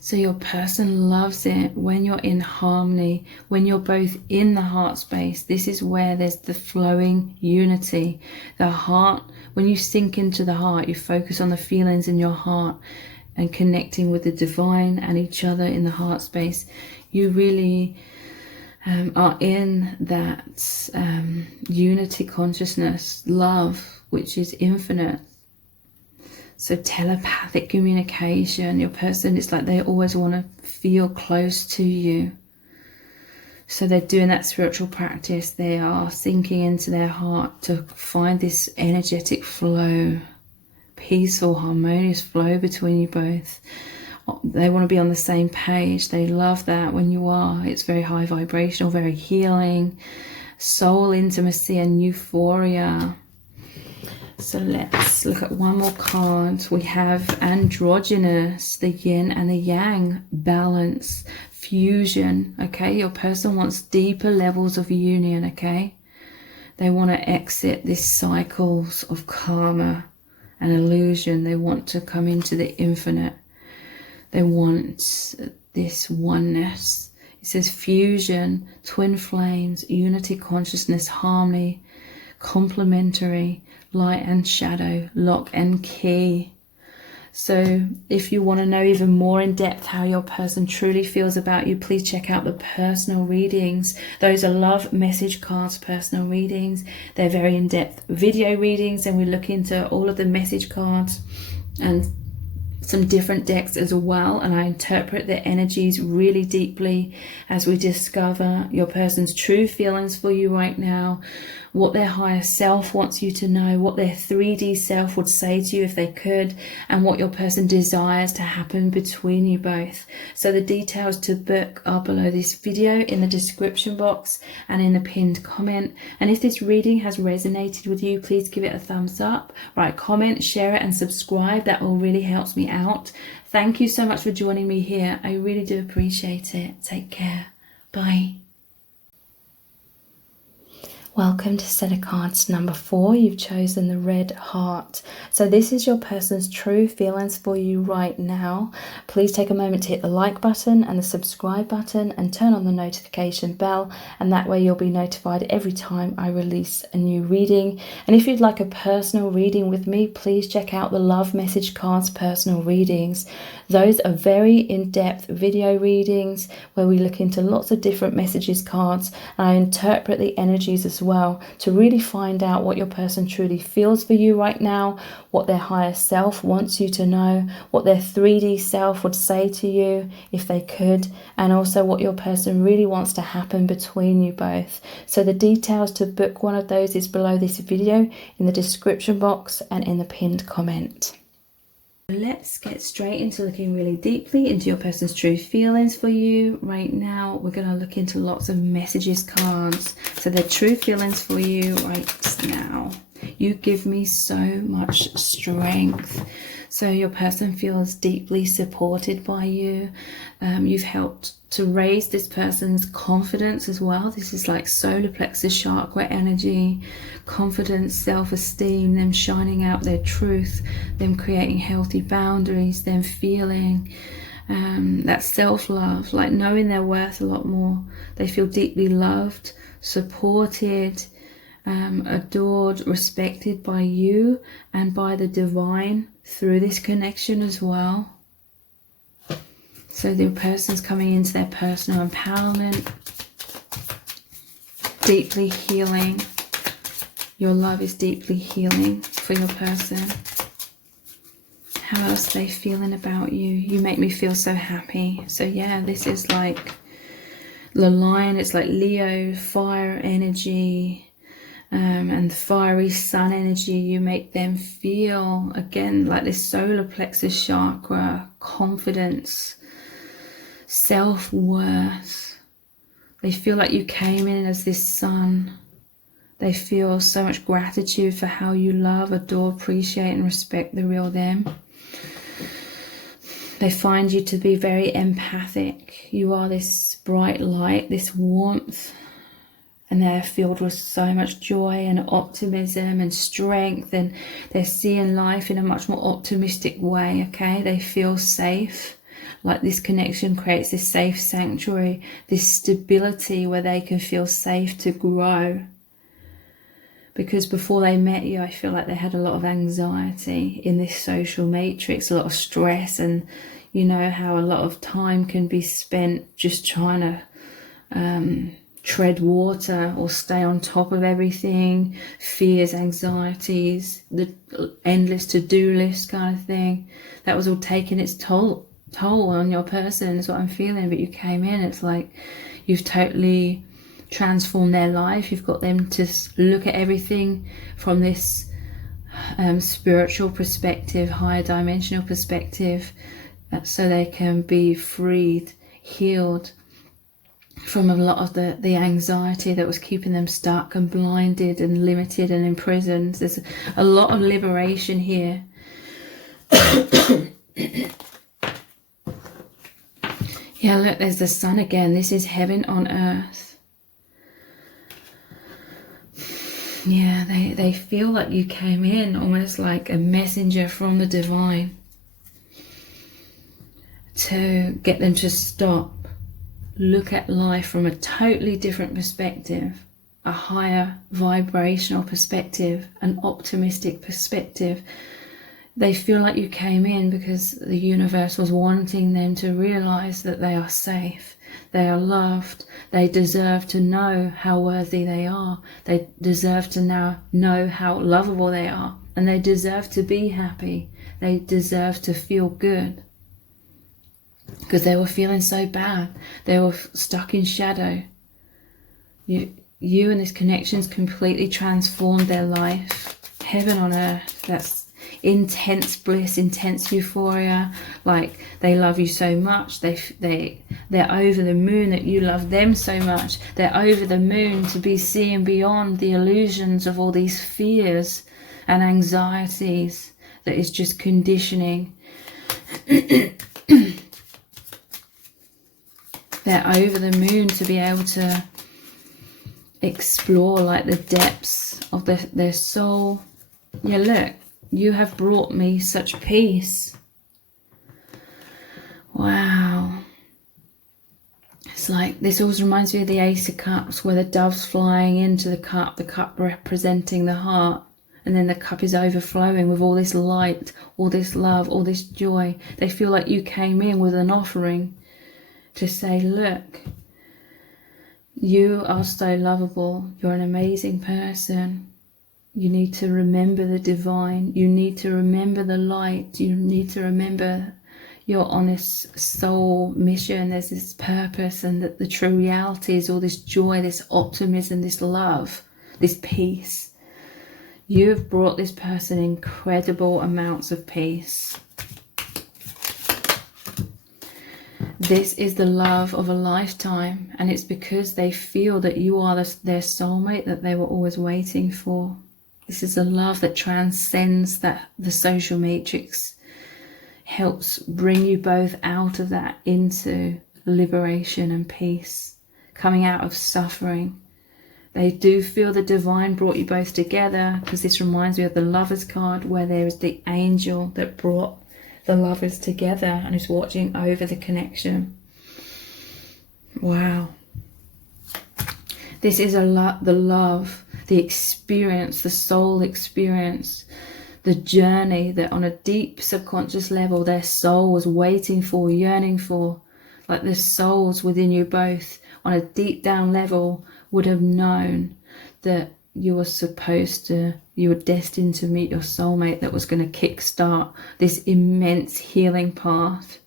So your person loves it when you're in harmony, when you're both in the heart space. This is where there's the flowing unity. The heart, when you sink into the heart, you focus on the feelings in your heart and connecting with the divine and each other in the heart space. You really are in that unity consciousness, love, which is infinite. So telepathic communication, your person, it's like they always want to feel close to you. So they're doing that spiritual practice. They are sinking into their heart to find this energetic flow, peaceful, harmonious flow between you both. They want to be on the same page. They love that when you are. It's very high vibrational, very healing, soul intimacy and euphoria. So let's look at one more card. We have androgynous, the yin and the yang, balance, fusion, okay? Your person wants deeper levels of union, okay? They want to exit these cycles of karma and illusion. They want to come into the infinite. They want this oneness. It says fusion, twin flames, unity consciousness, harmony, complementary, light and shadow, lock and key. So if you want to know even more in depth how your person truly feels about you, please check out the personal readings. Those are love message cards, personal readings. They're very in-depth video readings, and we look into all of the message cards and some different decks as well, and I interpret their energies really deeply as we discover your person's true feelings for you right now, what their higher self wants you to know, what their 3D self would say to you if they could, and what your person desires to happen between you both. So the details to book are below this video in the description box and in the pinned comment. And if this reading has resonated with you, please give it a thumbs up, write a comment, share it and subscribe. That all really helps me out. Thank you so much for joining me here. I really do appreciate it. Take care. Bye. Welcome to set of cards number 4. You've chosen the red heart. So this is your person's true feelings for you right now. Please take a moment to hit the like button and the subscribe button and turn on the notification bell, and that way you'll be notified every time I release a new reading. And if you'd like a personal reading with me, please check out the Love Message Cards personal readings. Those are very in-depth video readings where we look into lots of different messages cards, and I interpret the energies as well to really find out what your person truly feels for you right now, what their higher self wants you to know, what their 3D self would say to you if they could, and also what your person really wants to happen between you both. So the details to book one of those is below this video in the description box and in the pinned comment. Let's get straight into looking really deeply into your person's true feelings for you right now. We're going to look into lots of messages cards. So their true feelings for you right now. You give me so much strength. So your person feels deeply supported by you. You've helped to raise this person's confidence as well. This is like solar plexus chakra energy, confidence, self-esteem, them shining out their truth, them creating healthy boundaries, them feeling that self-love, like knowing their worth a lot more. They feel deeply loved, supported, adored, respected by you and by the divine through this connection as well. So the person's coming into their personal empowerment, deeply healing. Your love is deeply healing for your person. How else are they feeling about you? You make me feel so happy. So yeah, this is like the Lion. It's like Leo, fire energy, and the fiery sun energy. You make them feel again like this solar plexus chakra, confidence, self-worth. They feel like you came in as this sun. They feel so much gratitude for how you love, adore, appreciate and respect the real them. They find you to be very empathic. You are this bright light, this warmth, and they're filled with so much joy and optimism and strength, and they're seeing life in a much more optimistic way, okay? They feel safe. Like this connection creates this safe sanctuary, this stability where they can feel safe to grow. Because before they met you, I feel like they had a lot of anxiety in this social matrix, a lot of stress, and you know how a lot of time can be spent just trying to tread water or stay on top of everything, fears, anxieties, the endless to-do list kind of thing. That was all taking its toll on your person is what I'm feeling. But you came in, it's like you've totally transformed their life. You've got them to look at everything from this spiritual perspective, higher dimensional perspective, so they can be freed, healed from a lot of the anxiety that was keeping them stuck and blinded and limited and imprisoned. There's a lot of liberation here. Yeah, look, there's the sun again. This is heaven on earth. Yeah, they feel like you came in almost like a messenger from the divine to get them to stop, look at life from a totally different perspective, a higher vibrational perspective, an optimistic perspective. They feel like you came in because the universe was wanting them to realize that they are safe, they are loved, they deserve to know how worthy they are, they deserve to now know how lovable they are, and they deserve to be happy, they deserve to feel good. Because they were feeling so bad, they were stuck in shadow. You and this connection's completely transformed their life. Heaven on earth, that's intense bliss, intense euphoria. Like they love you so much, they're over the moon that you love them so much. They're over the moon to be seeing beyond the illusions of all these fears and anxieties that is just conditioning. They're over the moon to be able to explore like the depths of their soul. Yeah, look, you have brought me such peace. Wow. It's like, this always reminds me of the Ace of Cups, where the dove's flying into the cup representing the heart, and then the cup is overflowing with all this light, all this love, all this joy. They feel like you came in with an offering to say, look, you are so lovable, you're an amazing person. You need to remember the divine, you need to remember the light, you need to remember your honest soul mission. There's this purpose, and that the true reality is all this joy, this optimism, this love, this peace. You have brought this person incredible amounts of peace. This is the love of a lifetime, and it's because they feel that you are their soulmate that they were always waiting for. This is a love that transcends the social matrix, helps bring you both out of that into liberation and peace, coming out of suffering. They do feel the divine brought you both together, because this reminds me of the Lovers card, where there is the angel that brought the lovers together and is watching over the connection. Wow. This is the love, the experience, the soul experience, the journey that on a deep subconscious level their soul was waiting for, yearning for. Like the souls within you both on a deep down level would have known that you were destined to meet your soulmate that was going to kickstart this immense healing path.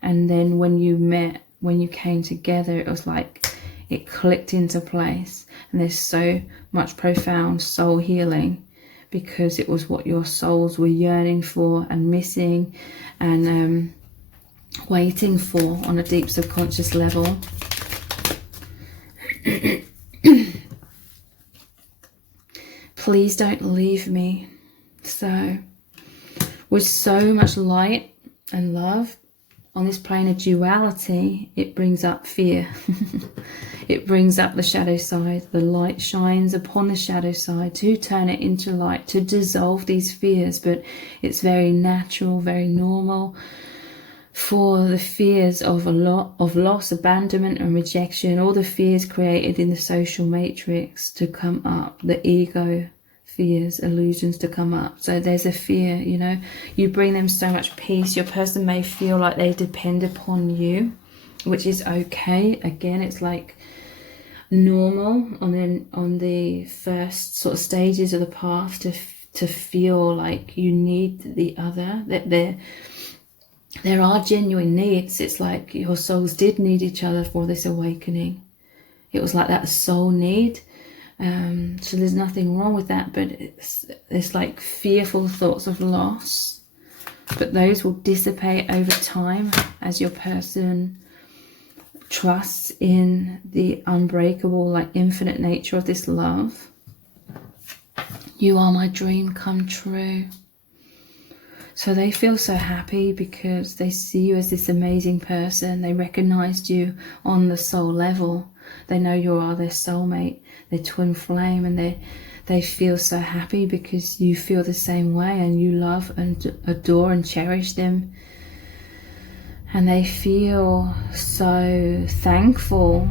And then when you came together, it was like it clicked into place. And there's so much profound soul healing, because it was what your souls were yearning for and missing and waiting for on a deep subconscious level. Please don't leave me. So, with so much light and love on this plane of duality, it brings up fear. It brings up the shadow side. The light shines upon the shadow side to turn it into light, to dissolve these fears. But it's very natural, very normal for the fears of loss, abandonment and rejection, all the fears created in the social matrix to come up, the ego fears, illusions to come up. So there's a fear, you know, you bring them so much peace. Your person may feel like they depend upon you, which is okay. Again, it's like normal on the first sort of stages of the path to feel like you need the other, that there are genuine needs. It's like your souls did need each other for this awakening. It was like that soul need. So there's nothing wrong with that, but it's like fearful thoughts of loss. But those will dissipate over time as your person trusts in the unbreakable, like infinite nature of this love. You are my dream come true. So they feel so happy because they see you as this amazing person. They recognized you on the soul level. They know you are their soulmate, their twin flame, and they feel so happy because you feel the same way and you love and adore and cherish them. And they feel so thankful.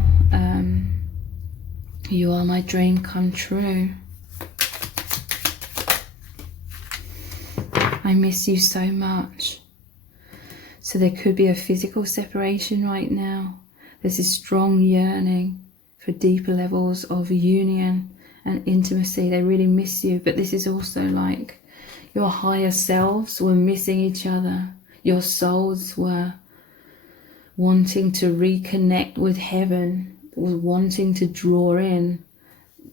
You are my dream come true. I miss you so much. So there could be a physical separation right now. There's this strong yearning for deeper levels of union and intimacy. They really miss you. But this is also like your higher selves were missing each other. Your souls were wanting to reconnect with heaven, was wanting to draw in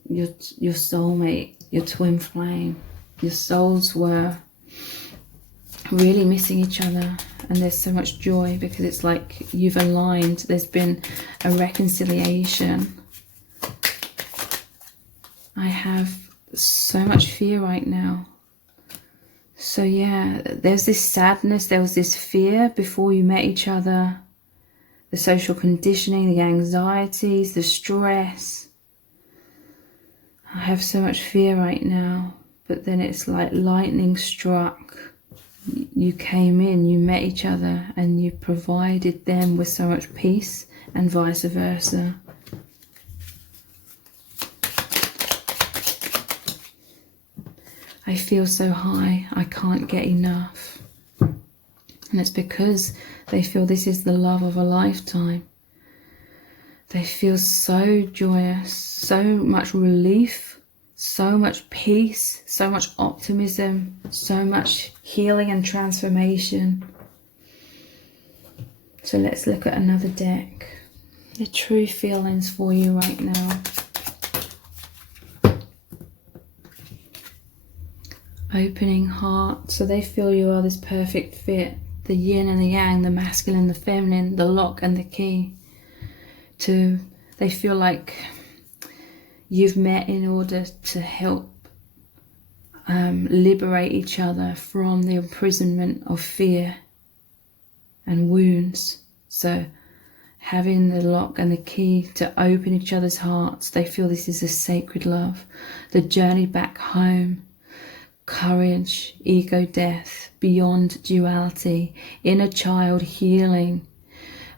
your soulmate, your twin flame. Your souls were really missing each other, and there's so much joy because it's like you've aligned. There's been a reconciliation. I have so much fear right now. So yeah, there's this sadness, there was this fear before you met each other, the social conditioning, the anxieties, the stress. I have so much fear right now, but then it's like lightning struck. You came in, you met each other, and you provided them with so much peace, and vice versa. I feel so high, I can't get enough. And it's because they feel this is the love of a lifetime. They feel so joyous, so much relief, so much peace, so much optimism, so much healing and transformation. So let's look at another deck. The true feelings for you right now. Opening heart. So they feel you are this perfect fit. The yin and the yang, the masculine, the feminine, the lock and the key. They feel like you've met in order to help liberate each other from the imprisonment of fear and wounds. So having the lock and the key to open each other's hearts, they feel this is a sacred love. The journey back home, courage, ego death, beyond duality, inner child healing,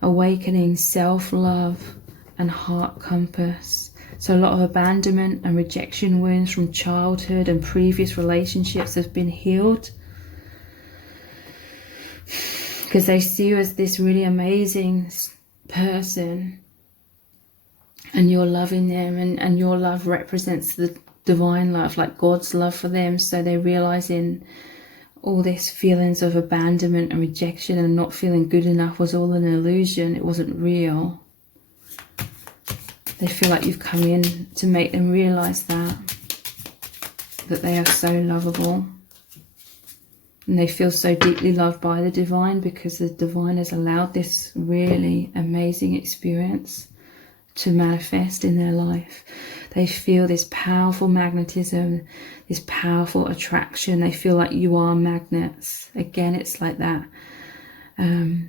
awakening, self-love and heart compass. So a lot of abandonment and rejection wounds from childhood and previous relationships have been healed, because they see you as this really amazing person and you're loving them, and your love represents the divine love, like God's love for them. So they're realizing all these feelings of abandonment and rejection and not feeling good enough was all an illusion. It wasn't real. They feel like you've come in to make them realize that they are so lovable. And they feel so deeply loved by the divine, because the divine has allowed this really amazing experience to manifest in their life. They feel this powerful magnetism, this powerful attraction. They feel like you are magnets. Again, it's like that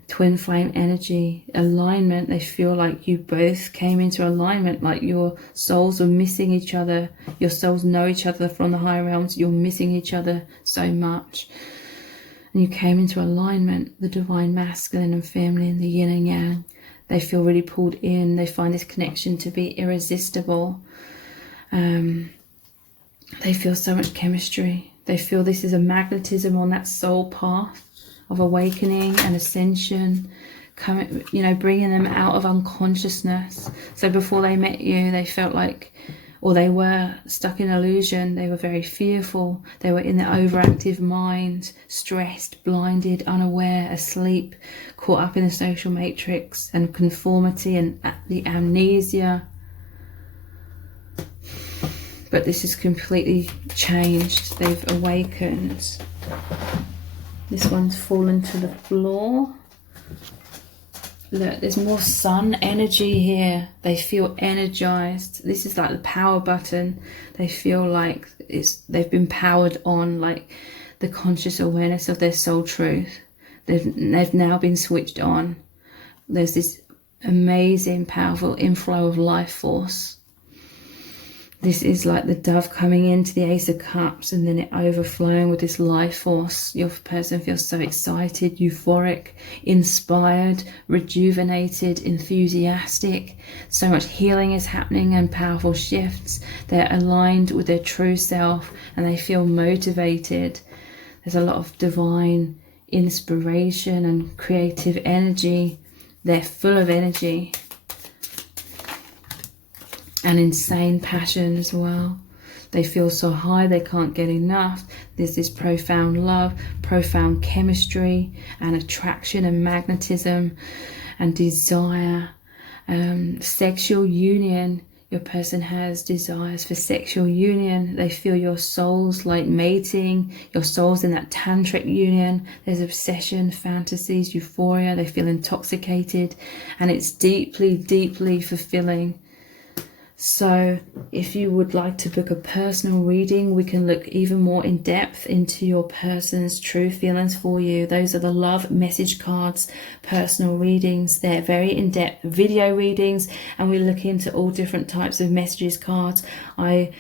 twin flame energy, alignment. They feel like you both came into alignment, like your souls are missing each other. Your souls know each other from the higher realms. You're missing each other so much. And you came into alignment, the divine masculine and feminine, the yin and yang. They feel really pulled in. They find this connection to be irresistible. They feel so much chemistry. They feel this is a magnetism on that soul path of awakening and ascension, coming, bringing them out of unconsciousness. So before they met you, they felt like, or they were stuck in illusion. They were very fearful. They were in the overactive mind, stressed, blinded, unaware, asleep, caught up in the social matrix and conformity and the amnesia. But this is completely changed. They've awakened. This one's fallen to the floor. Look, there's more sun energy here. They feel energized. This is like the power button. They feel like they've been powered on, like the conscious awareness of their soul truth. They've now been switched on. There's this amazing, powerful inflow of life force. This is like the dove coming into the Ace of Cups and then it overflowing with this life force. Your person feels so excited, euphoric, inspired, rejuvenated, enthusiastic. So much healing is happening and powerful shifts. They're aligned with their true self and they feel motivated. There's a lot of divine inspiration and creative energy. They're full of energy. And insane passion as well. They feel so high they can't get enough. There's this profound love, profound chemistry and attraction and magnetism and desire. Sexual union. Your person has desires for sexual union. They feel your souls like mating. Your soul's in that tantric union. There's obsession, fantasies, euphoria. They feel intoxicated and it's deeply, deeply fulfilling. So if you would like to book a personal reading, we can look even more in depth into your person's true feelings for you. Those are the love message cards, personal readings. They're very in-depth video readings and we look into all different types of messages cards. I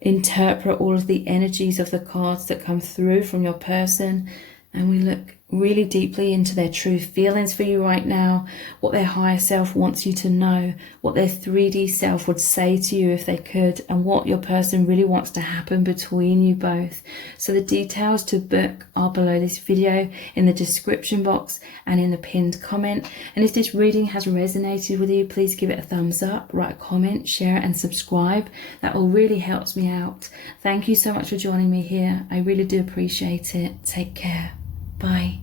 interpret all of the energies of the cards that come through from your person, and we look really deeply into their true feelings for you right now, what their higher self wants you to know, what their 3D self would say to you if they could, and what your person really wants to happen between you both. So the details to book are below this video in the description box and in the pinned comment. And if this reading has resonated with you, please give it a thumbs up, write a comment, share and subscribe. That all really helps me out. Thank you so much for joining me here. I really do appreciate it. Take care. Bye.